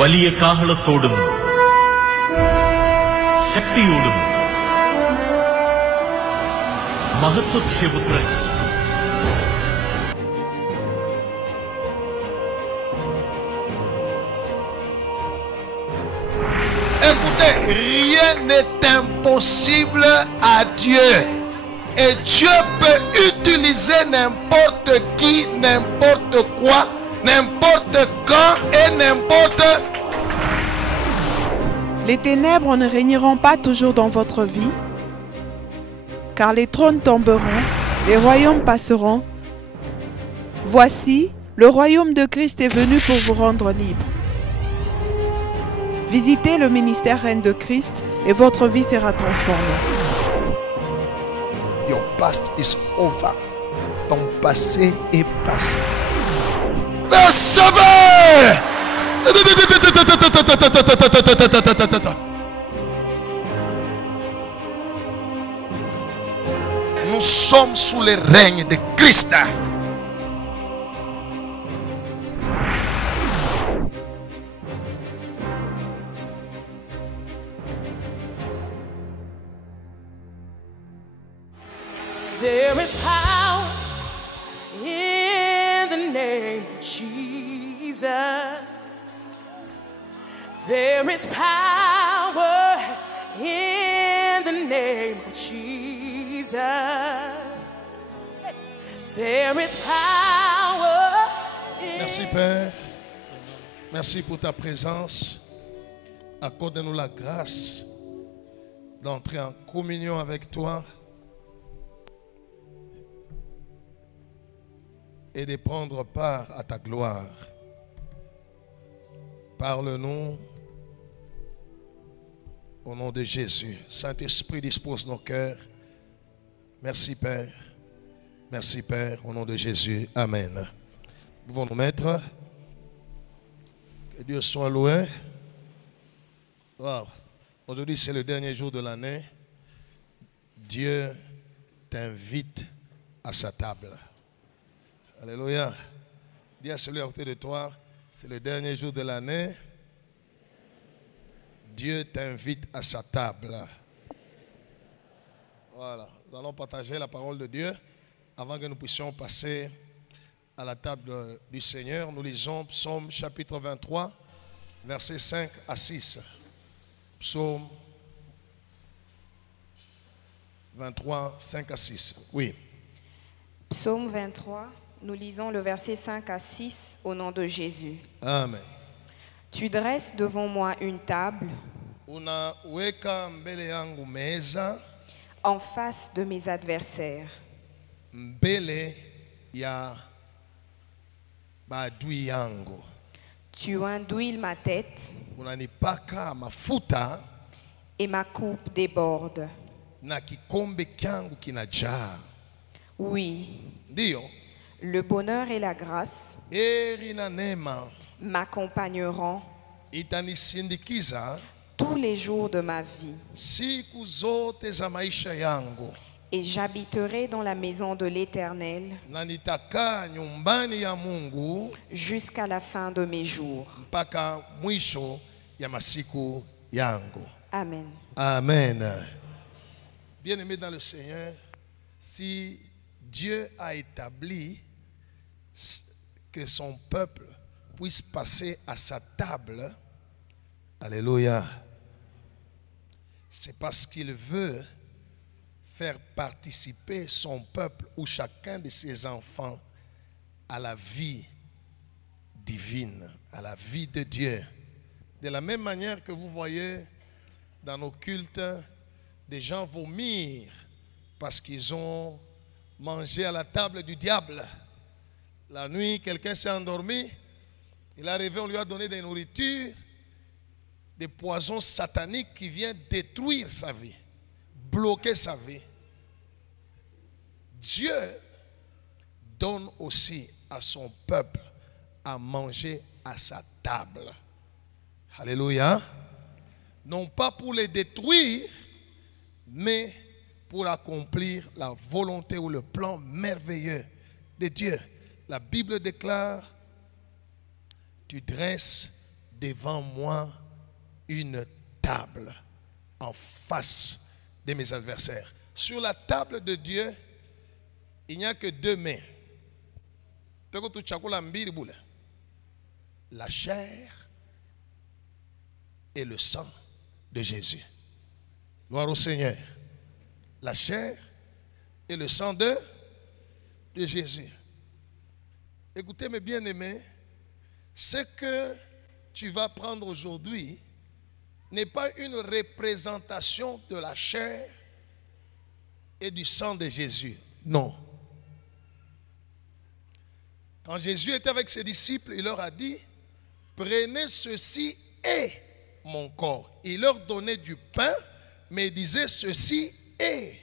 വലിയ കാഹളത്തോടും ശക്തിയോടും മഹത്വക്ഷേപുത്രൻ Écoutez, rien n'est impossible à Dieu. Et Dieu peut utiliser n'importe qui, n'importe quoi, n'importe quand et n'importe. Les ténèbres ne régneront pas toujours dans votre vie, car les trônes tomberont, les royaumes passeront. Voici, le royaume de Christ est venu pour vous rendre libre. Visitez le ministère Reine de Christ et votre vie sera transformée. Your past is over. Ton passé est passé. Le sauveur! Nous sommes sous le règne de Christ. There is power in the name of Jesus. There is power in the name of Jesus. There is power. Merci Père. Merci pour ta présence. Accorde-nous la grâce d'entrer en communion avec toi et de prendre part à ta gloire. Parle-nous au nom de Jésus. Saint-Esprit, dispose nos cœurs. Merci Père. Merci Père, au nom de Jésus. Amen. Nous pouvons nous mettre. Que Dieu soit loué. Wow. Aujourd'hui, c'est le dernier jour de l'année. Dieu t'invite à sa table. Alléluia. Dis à celui à côté de toi, c'est le dernier jour de l'année. Dieu t'invite à sa table. Voilà. Nous allons partager la parole de Dieu avant que nous puissions passer à la table du Seigneur. Nous lisons Psaume chapitre 23, versets 5 à 6. Psaume 23, 5 à 6. Oui. Psaume 23. Nous lisons le verset 5 à 6 au nom de Jésus. Amen. Tu dresses devant moi une table Unaweka mbele yangu meza en face de mes adversaires. mbele ya maadui yangu. Tu induis ma tête Unanipaka mafuta et ma coupe déborde. na kikombe kyangu kinajaa. Oui, Ndio, le bonheur et la grâce heri na neema m'accompagneront itanisindikiza tous les jours de ma vie. siku zote za maisha yangu, Et j'habiterai dans la maison de l'Éternel na nitakaa nyumbani ya Mungu jusqu'à la fin de mes jours. mpaka mwisho ya masiku yangu. Amen. Amen. Bien-aimés dans le Seigneur, si Dieu a établi que son peuple puisse passer à sa table, alléluia, c'est parce qu'il veut faire participer son peuple ou chacun de ses enfants à la vie divine, à la vie de Dieu. De la même manière que vous voyez dans nos cultes, des gens vomir parce qu'ils ont mangé à la table du diable. La nuit, quelqu'un s'est endormi, il est arrivé, on lui a donné des nourritures, des poisons sataniques qui viennent détruire sa vie, bloquer sa vie. Dieu donne aussi à son peuple à manger à sa table. Alléluia. Non pas pour les détruire, mais pour accomplir la volonté ou le plan merveilleux de Dieu. La Bible déclare, tu dresses devant moi une table en face de mes adversaires. Sur la table de Dieu, il n'y a que deux mains. La chair et le sang de Jésus. Gloire au Seigneur. La chair et le sang de Jésus. Écoutez mes bien-aimés, ce que tu vas prendre aujourd'hui n'est pas une représentation de la chair et du sang de Jésus. Non. Quand Jésus était avec ses disciples, il leur a dit, prenez ceci et mon corps. Il leur donnait du pain, mais il disait ceci est.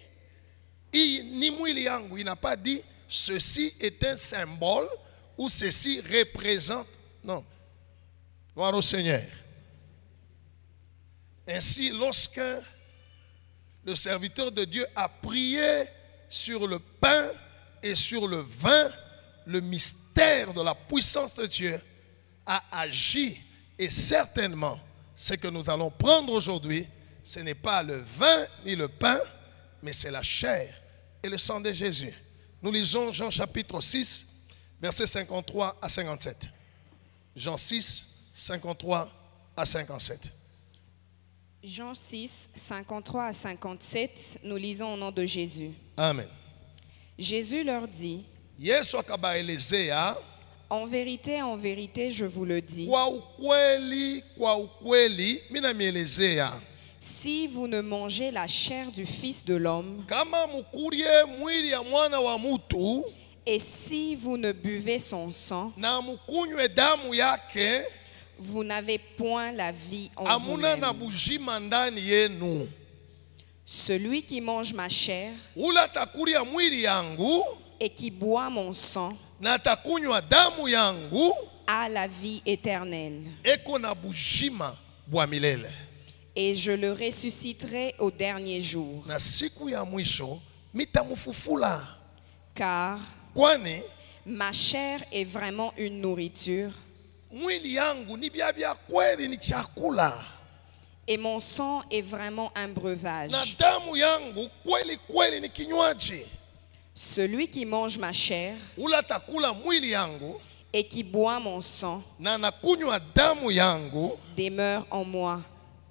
Il n'a pas dit ceci est un symbole ou ceci représente. Non. Gloire au Seigneur. Ainsi, lorsque le serviteur de Dieu a prié sur le pain et sur le vin, le mystère de la puissance de Dieu a agi. Et certainement, ce que nous allons prendre aujourd'hui, ce n'est pas le vin ni le pain, mais c'est la chair et le sang de Jésus. Nous lisons Jean chapitre 6, versets 53 à 57. Jean 6, 53 à 57. Jean 6, 53 à 57, nous lisons au nom de Jésus. Amen. Jésus leur dit, Yesu akabaelezea, en vérité, je vous le dis, kwa ukweli, mina mielezea, si vous ne mangez la chair du Fils de l'homme, kama mukurie mwili ya mwana wa mutu, et si vous ne buvez son sang, na mukunywe damu yake, vous n'avez point la vie en amuna na vous-même. bujima ndani yenu. Celui qui mange ma chair Ula takuria mwili yangu, et qui boit mon sang na takunywa damu yangu, a la vie éternelle, eko na bujima bwa milele. et je le ressusciterai au dernier jour. Na siku ya mwisho mitamufufula. Car Kwani ma chair est vraiment une nourriture, mwili yangu ni bya kweli, ni chakula, et mon sang est vraiment un na breuvage. damu yangu kweli kweli ni kinywaji. Celui qui mange ma chair Ula takula mwili yangu et qui boit mon sang na nakunywa damu yangu, demeure en moi,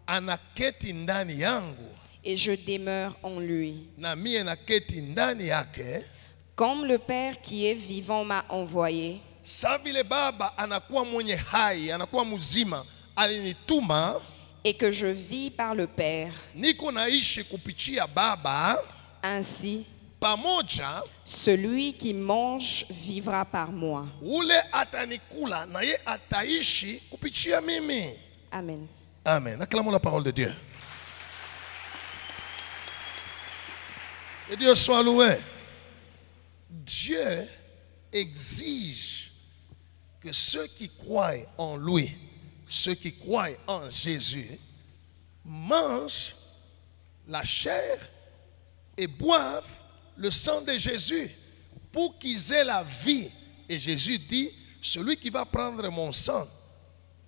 anaketi ndani yangu, et je demeure en lui. na mie naketi ndani yake. Comme le Père qui est vivant m'a envoyé, Sa vile Baba anakuwa mwenye hai, anakuwa mzima, alinituma, et que je vis par le Père, niko naishi kupitia Baba, ainsi pamoja celui qui mange vivra par moi. ule atanikula na ye ataishi kupitia mimi. Amen. Amen. Acclamons la parole de Dieu. Et Dieu soit loué. Dieu exige que ceux qui croient en lui, ceux qui croient en Jésus, mangent la chair et boivent le sang de Jésus pour qu'ils aient la vie. Et Jésus dit, celui qui va prendre mon sang,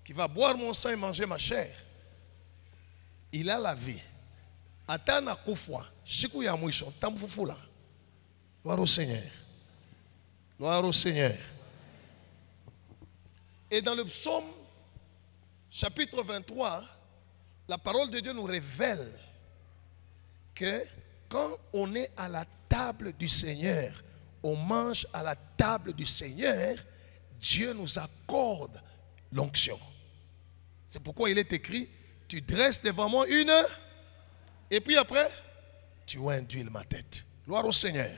qui va boire mon sang et manger ma chair, il a la vie. Atana kufwa, siku ya mwisho, tamfufula. Gloire au Seigneur. Gloire au Seigneur. Et dans le psaume chapitre 23, la parole de Dieu nous révèle que quand on est à la table du Seigneur, on mange à la table du Seigneur, Dieu nous accorde l'onction. C'est pourquoi il est écrit, tu dresses devant moi une, et puis après, tu induis ma tête. Gloire au Seigneur.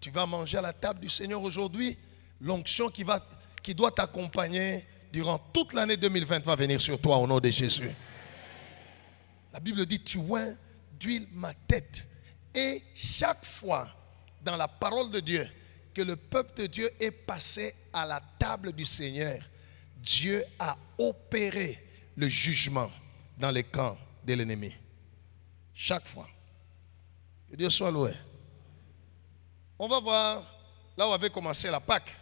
Tu vas manger à la table du Seigneur aujourd'hui, l'onction qui doit t'accompagner durant toute l'année 2020 va venir sur toi au nom de Jésus. La Bible dit, tu induis ma tête. Et chaque fois dans la parole de Dieu que le peuple de Dieu est passé à la table du Seigneur, Dieu a opéré le jugement dans les camps de l'ennemi. Chaque fois. Que Dieu soit loué. On va voir là où avait commencé la Pâque.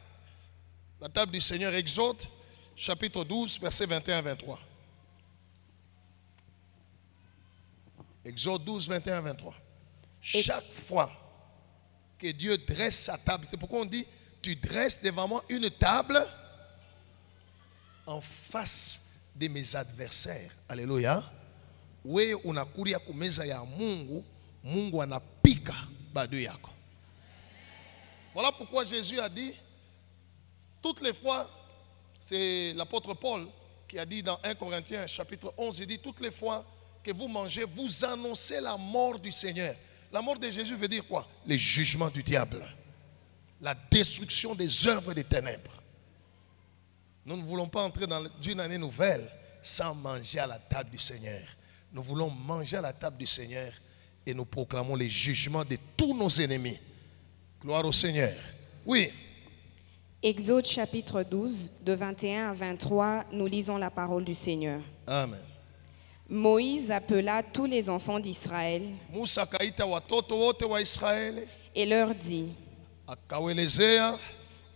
La table du Seigneur, Exode, chapitre 12, versets 21-23. Exode 12, 21-23. Chaque fois que Dieu dresse sa table, c'est pourquoi on dit, tu dresses devant moi une table en face de mes adversaires. Alléluia. We unakuria kumeza ya Mungu, Mungu anapika badu yako. Voilà pourquoi Jésus a dit, toutes les fois, c'est l'apôtre Paul qui a dit dans 1 Corinthiens chapitre 11, il dit, toutes les fois que vous mangez, vous annoncez la mort du Seigneur. La mort de Jésus veut dire quoi? Le jugement du diable. La destruction des œuvres des ténèbres. Nous ne voulons pas entrer dans une année nouvelle sans manger à la table du Seigneur. Nous voulons manger à la table du Seigneur et nous proclamons les jugements de tous nos ennemis. Gloire au Seigneur. Oui. Exode chapitre 12, de 21 à 23, nous lisons la parole du Seigneur. Amen. Moïse appela tous les enfants d'Israël Musa akaita watoto wote wa Israeli, et leur dit, akawelezea,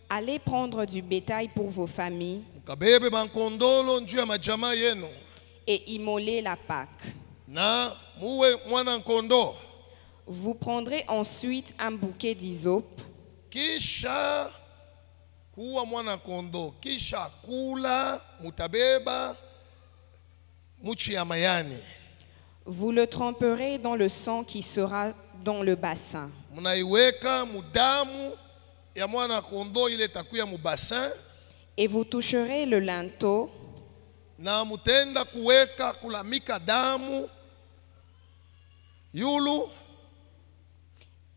allez prendre du bétail pour vos familles mkabebe bankondolo njuu ya majamaa yenu, et immolez la Pâque. na muwe mwana nkondo, Vous prendrez ensuite un bouquet d'hysope kisha kuwa mwana nkondo, kisha kula mutabeba muchi ya mayani, vous le tremperez dans le sang qui sera dans le bassin. munaiweka mudamu ya mwana kondo ile takuya mubasin, Et vous toucherez le linteau na mutenda kuweka kulamika damu yulu,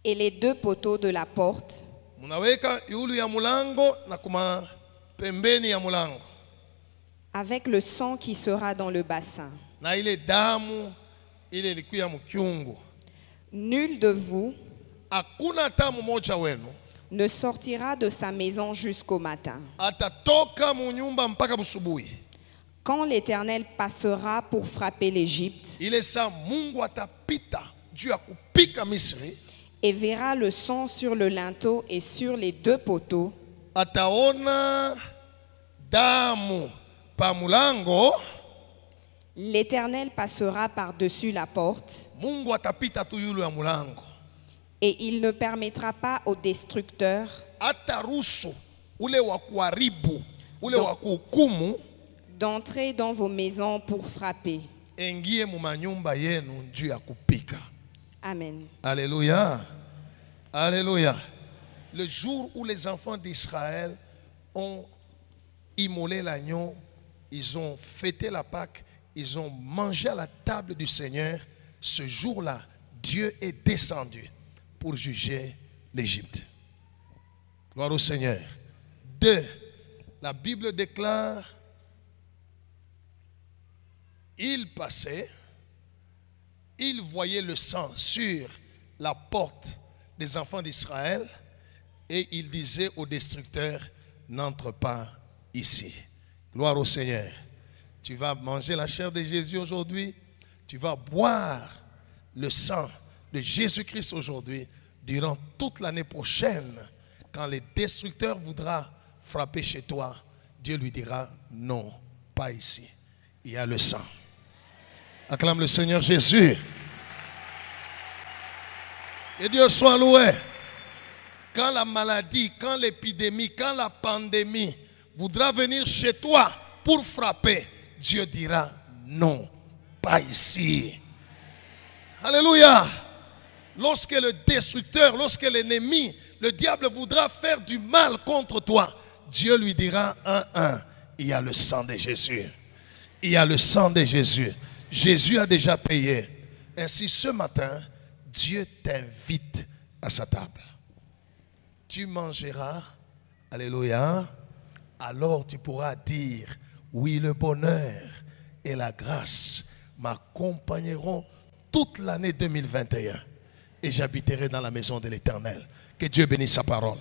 et les deux poteaux de la porte, munaweka yulu ya mulango na kuma pembeni ya mulango, avec le sang qui sera dans le bassin. na ile damu ile ilikuya mukyungu. Nul de vous Hakuna hata mmoja wenu ne sortira de sa maison jusqu'au matin. atatoka munyumba mpaka busubuhi. Quand l'Éternel passera pour frapper l'Égypte Ile saa Mungu atapita juu ya kupika Misri, et verra le sang sur le linteau et sur les deux poteaux, ataona damu pa mulango, l'Éternel passera par-dessus la porte Mungu atapita tu yulu ya mulango, et il ne permettra pas aux destructeurs ataruhusu ule wa kuharibu, ule wa kuhukumu d'entrer dans vos maisons pour frapper. engie mu manyumba yenu juu ya kupika. Amen. Alléluia. Alléluia. Le jour où les enfants d'Israël ont immolé l'agneau, ils ont fêté la Pâque, ils ont mangé à la table du Seigneur, ce jour-là, Dieu est descendu pour juger l'Égypte. Gloire au Seigneur. 2. La Bible déclare, il passait, il voyait le sang sur la porte des enfants d'Israël et il disait aux destructeurs, n'entre pas ici. Gloire au Seigneur. Tu vas manger la chair de Jésus aujourd'hui, tu vas boire le sang de Jésus-Christ aujourd'hui, durant toute l'année prochaine, quand le destructeur voudra frapper chez toi, Dieu lui dira, non, pas ici, il y a le sang. Acclame le Seigneur Jésus. Et Dieu soit loué. Quand la maladie, quand l'épidémie, quand la pandémie voudra venir chez toi pour frapper, Dieu dira non, pas ici. Alléluia. Lorsque le destructeur, lorsque l'ennemi, le diable voudra faire du mal contre toi, Dieu lui dira il y a le sang de Jésus. Il y a le sang de Jésus. Jésus a déjà payé. Ainsi ce matin, Dieu t'invite à sa table. Tu mangeras, alléluia, alors tu pourras dire, oui, le bonheur et la grâce m'accompagneront toute l'année 2021 et j'habiterai dans la maison de l'Éternel. Que Dieu bénisse sa parole.